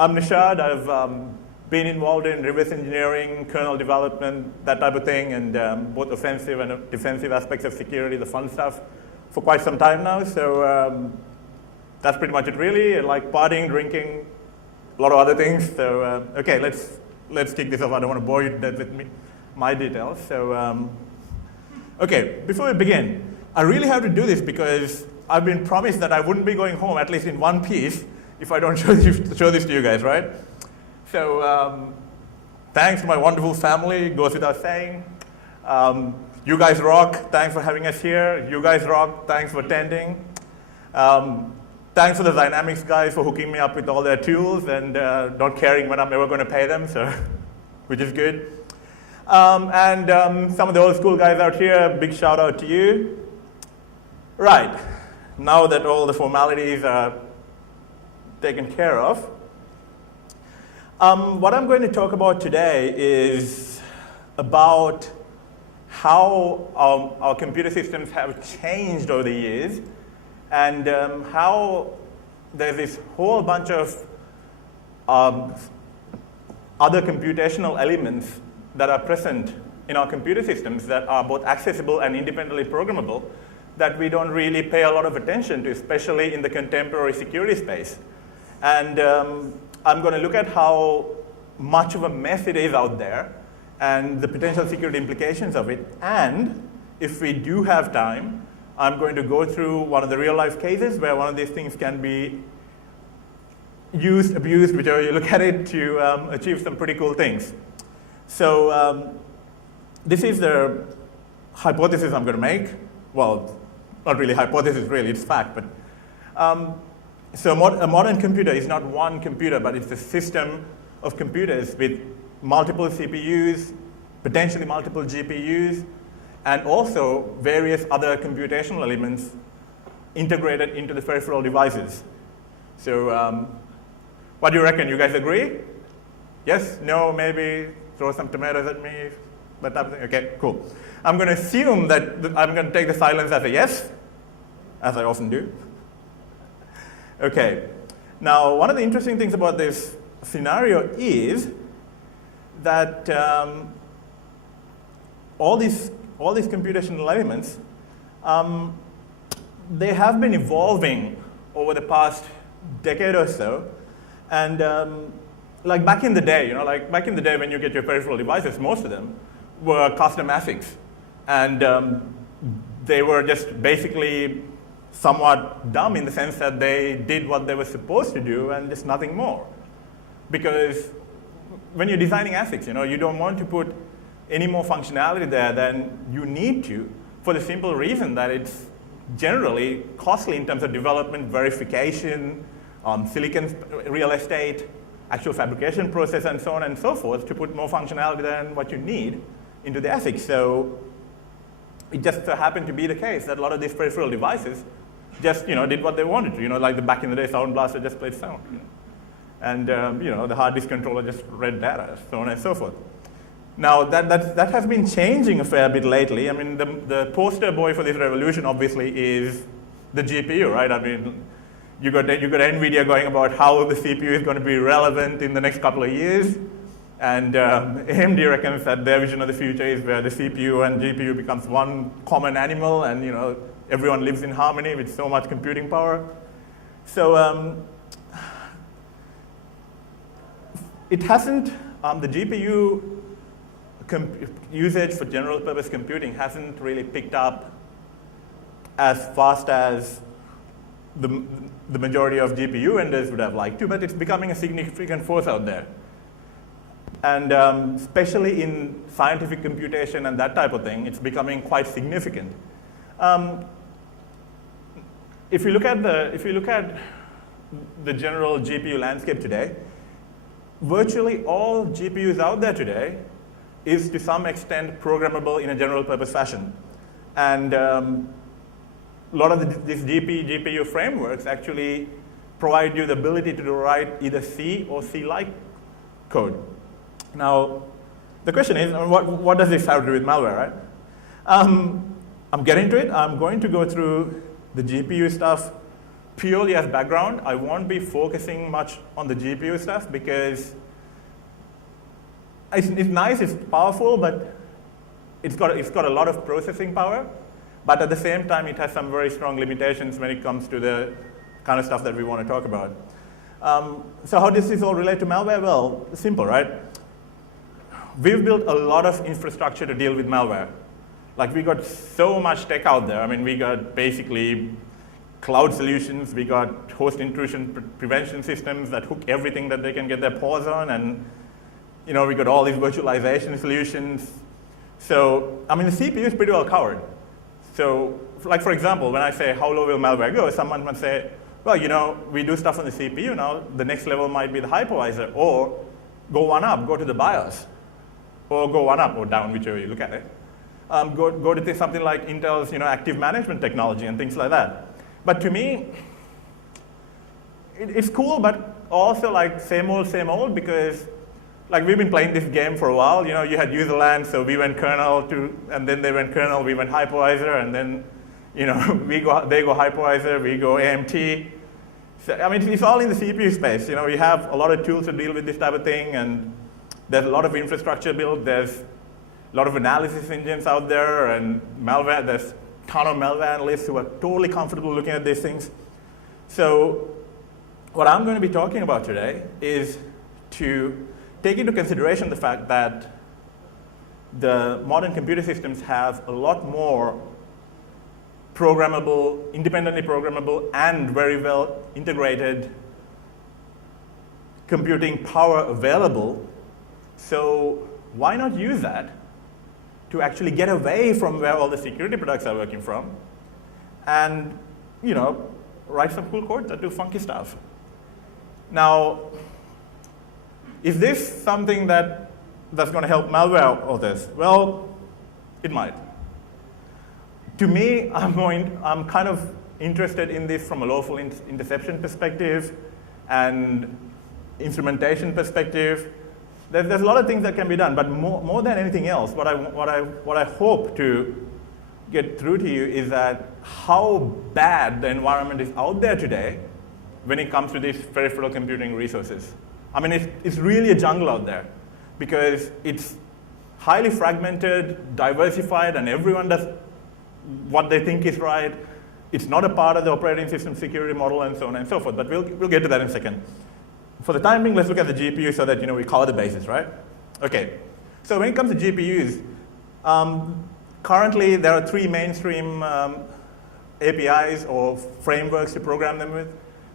I'm Nishad. I've been involved in reverse engineering, kernel development, that type of thing, and both offensive and defensive aspects of security, the fun stuff, for quite some time now. So that's pretty much it, really. I like partying, drinking, a lot of other things. So okay, let's kick this off. I don't want to bore you to death with my details. So okay, before we begin, I really have to do this because I've been promised that I wouldn't be going home, at least in one piece, if I don't show this to you guys, right? So thanks to my wonderful family, goes without saying. You guys rock, thanks for having us here. You guys rock, thanks for attending. Thanks to the Dynamics guys for hooking me up with all their tools and not caring when I'm ever going to pay them, so which is good. And some of the old school guys out here, big shout out to you. Right, now that all the formalities are taken care of, what I'm going to talk about today is about how our computer systems have changed over the years, and how there's this whole bunch of other computational elements that are present in our computer systems that are both accessible and independently programmable that we don't really pay a lot of attention to, especially in the contemporary security space. And I'm going to look at how much of a mess it is out there and the potential security implications of it. And if we do have time, I'm going to go through one of the real-life cases where one of these things can be used, abused, whichever you look at it, to achieve some pretty cool things. So this is the hypothesis I'm going to make. Well, not really hypothesis, really, it's fact. But so a modern computer is not one computer, but it's a system of computers with multiple CPUs, potentially multiple GPUs, and also various other computational elements integrated into the peripheral devices. So what do you reckon? You guys agree? Yes? No? Maybe? Throw some tomatoes at me? That type of thing? Okay, cool. I'm going to assume that I'm going to take the silence as a yes, as I often do. Okay. Now, one of the interesting things about this scenario is that all these computational elements, they have been evolving over the past decade or so. And like back in the day, back in the day when you get your peripheral devices, most of them were custom ASICs. And they were just basically somewhat dumb in the sense that they did what they were supposed to do and just nothing more. Because when you're designing ASICs, you don't want to put any more functionality there than you need to, for the simple reason that it's generally costly in terms of development, verification, silicon real estate, actual fabrication process, and so on and so forth, to put more functionality than what you need into the ASIC. So it just happened to be the case that a lot of these peripheral devices just did what they wanted to. Like the back in the day, Sound Blaster just played sound. And the hard disk controller just read data, so on and so forth. Now, that has been changing a fair bit lately. I mean, the poster boy for this revolution, obviously, is the GPU, right? I mean, you got NVIDIA going about how the CPU is going to be relevant in the next couple of years. And AMD reckons that their vision of the future is where the CPU and GPU becomes one common animal, and everyone lives in harmony with so much computing power. So it hasn't, the GPU usage for general purpose computing hasn't really picked up as fast as the majority of GPU vendors would have liked to, but it's becoming a significant force out there. And especially in scientific computation and that type of thing, it's becoming quite significant. If you look at the general GPU landscape today, virtually all GPUs out there today is to some extent programmable in a general purpose fashion. And a lot of these GPU frameworks actually provide you the ability to write either C or C-like code. Now, the question is, what does this have to do with malware, right? I'm getting to it. I'm going to go through the GPU stuff purely as background, I won't be focusing much on the GPU stuff because it's nice, it's powerful, but it's got a lot of processing power. But at the same time, it has some very strong limitations when it comes to the kind of stuff that we want to talk about. So how does this all relate to malware? Well, simple, right? We've built a lot of infrastructure to deal with malware. Like, we got so much tech out there. I mean, we got basically cloud solutions. We got host intrusion prevention systems that hook everything that they can get their paws on. And we got all these virtualization solutions. So, I mean, the CPU is pretty well covered. So, like, for example, when I say, how low will malware go, someone might say, well, we do stuff on the CPU now. The next level might be the hypervisor, or go one up, go to the BIOS, or go one up or down, whichever you look at it. Go to something like Intel's active management technology and things like that. But to me, it's cool, but also like same old, because like we've been playing this game for a while. You had user land, so we went kernel and then they went kernel, we went hypervisor, and then they go hypervisor, we go AMT. So, I mean, it's all in the CPU space. We have a lot of tools to deal with this type of thing, and there's a lot of infrastructure built. There's a lot of analysis engines out there, and malware. There's a ton of malware analysts who are totally comfortable looking at these things. So what I'm going to be talking about today is to take into consideration the fact that the modern computer systems have a lot more programmable, independently programmable, and very well integrated computing power available. So why not use that to actually get away from where all the security products are working from and, write some cool code that do funky stuff. Now, is this something that's going to help malware or this? Well, it might. To me, I'm kind of interested in this from a lawful interception perspective and instrumentation perspective. There's a lot of things that can be done, but more than anything else, what I hope to get through to you is that how bad the environment is out there today when it comes to these peripheral computing resources. I mean, it's really a jungle out there because it's highly fragmented, diversified, and everyone does what they think is right. It's not a part of the operating system security model, and so on and so forth, but we'll get to that in a second. For the time being, let's look at the GPU so that we cover the bases, right? Okay, so when it comes to GPUs, currently there are 3 mainstream APIs or frameworks to program them with.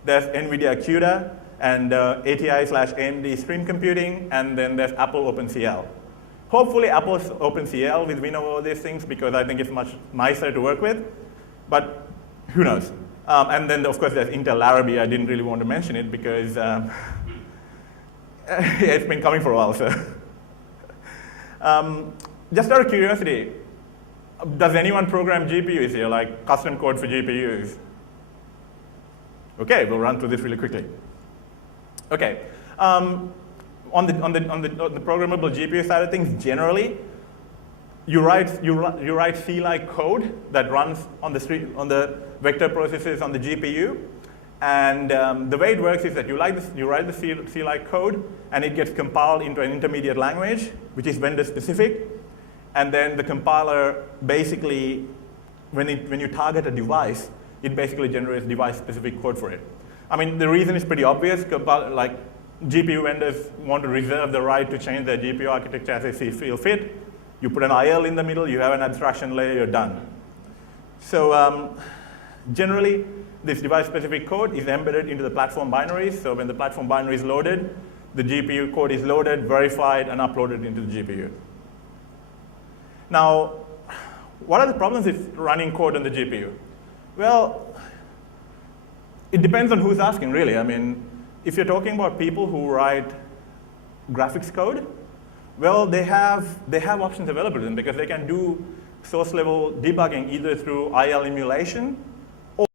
There's NVIDIA CUDA and ATI/AMD Stream Computing, and then there's Apple OpenCL. Hopefully Apple's OpenCL will win over these things because I think it's much nicer to work with, but who knows? And then, of course, there's Intel Larabi. I didn't really want to mention it because it's been coming for a while. So, just out of curiosity, does anyone program GPUs here, like custom code for GPUs? Okay, we'll run through this really quickly. Okay, on the programmable GPU side of things, generally, you write C-like code that runs on the vector processes on the GPU, and the way it works is that you write the C-like code, and it gets compiled into an intermediate language, which is vendor specific, and then the compiler basically, when you target a device, it basically generates device-specific code for it. I mean, the reason is pretty obvious. Like, GPU vendors want to reserve the right to change their GPU architecture as they see fit. You put an IL in the middle, you have an abstraction layer, you're done. So generally, this device-specific code is embedded into the platform binaries. So when the platform binary is loaded, the GPU code is loaded, verified, and uploaded into the GPU. Now, what are the problems with running code on the GPU? Well, it depends on who's asking, really. I mean, if you're talking about people who write graphics code, well, they have options available to them because they can do source level debugging either through IL emulation